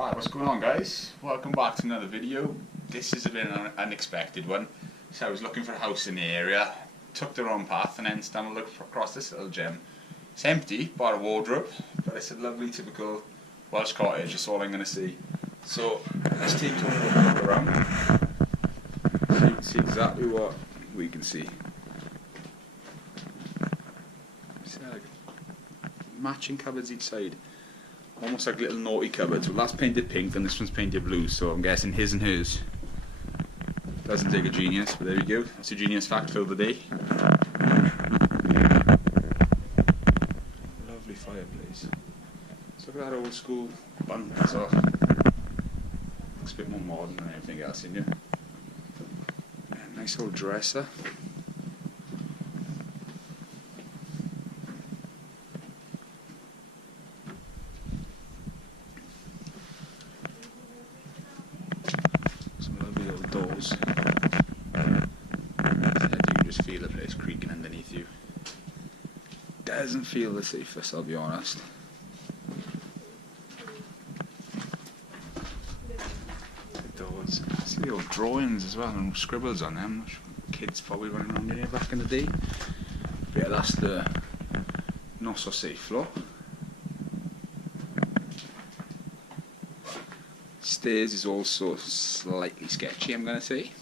Right, what's going on, guys? Welcome back to another video. This is a bit an unexpected one. So I was looking for a house in the area, took the wrong path and then stumbled across this little gem. It's empty, bought a wardrobe, but it's a lovely typical Welsh cottage, that's all I'm going to see. So let's take a look around so you can see exactly what we can see. See, like matching cupboards each side. Almost like little naughty cupboards. Well, that's painted pink and this one's painted blue, so I'm guessing his and hers. Doesn't take a genius, but there we go. That's your genius fact for the day. Lovely fireplace. So look at that old school bunk as well. Looks a bit more modern than everything else in here. Yeah, nice old dresser. Doors. You can just feel the place creaking underneath you. Doesn't feel the safest, I'll be honest. The doors. I see the old drawings as well and scribbles on them. Kids probably running around here back in the day. But yeah, that's the not so safe floor. Stairs is also slightly sketchy, I'm going to say.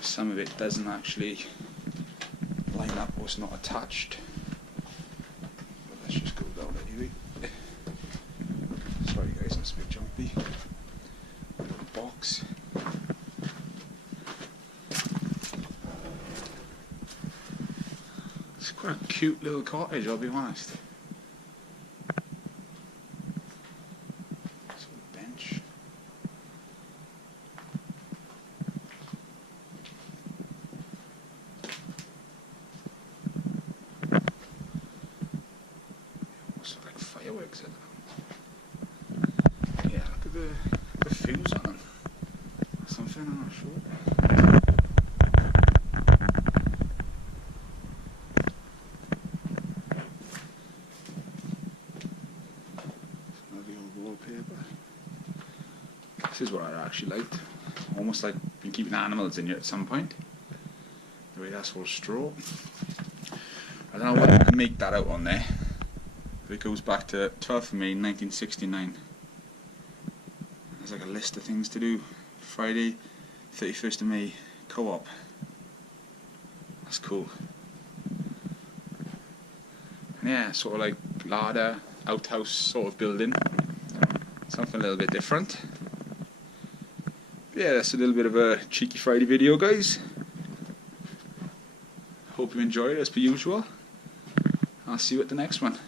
Some of it doesn't actually line up or it's not attached. But let's just go down anyway. Sorry guys, that's a bit jumpy. Little box. It's quite a cute little cottage, I'll be honest. Like fireworks in them. Yeah, look at the fuse on them. Something, I'm not sure. Another old wallpaper. This is what I actually liked. Almost like been keeping animals in here at some point. The way that's all straw. I don't know what I can make that out on there. But it goes back to 12th of May 1969. There's like a list of things to do. Friday, 31st of May, co-op. That's cool. And yeah, sort of like larder, outhouse sort of building. Something a little bit different. But yeah, that's a little bit of a cheeky Friday video, guys. Hope you enjoyed it as per usual. I'll see you at the next one.